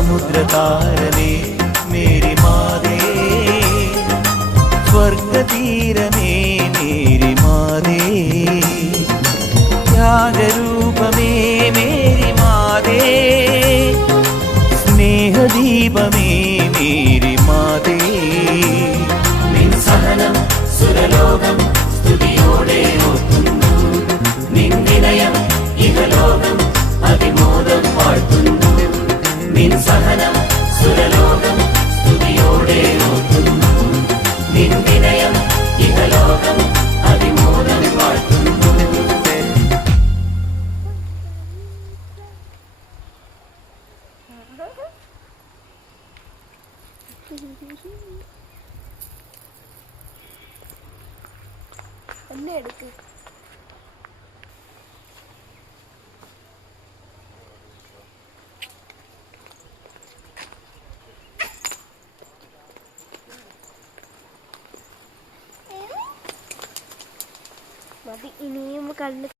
സമുദ്രതാരമേ Mary മാതേ, സ്വർഗതീരമേ Mary മാതേ, ത്യാഗരൂപമേ Mary മാതേ, സ്നേഹദീപമേ Mary മാതേ. നിൻ സഹനം സുരലോകം സ്തുതിയോടെ ഓർക്കുന്നു, നിൻ വിനയം ഇഹലോകം അതിമോദം വാഴ്ത്തുന്നു. നിൻ സഹനം സുരലോകം സ്തുതിയോടെ ഓർക്കുന്നു, നിൻ വിനയം ഇഹലോകം അതിമോദം വാഴ്ത്തുന്നു. എന്നെ എടുക്ക്. മതി, ഇനിയും കണ്ണ്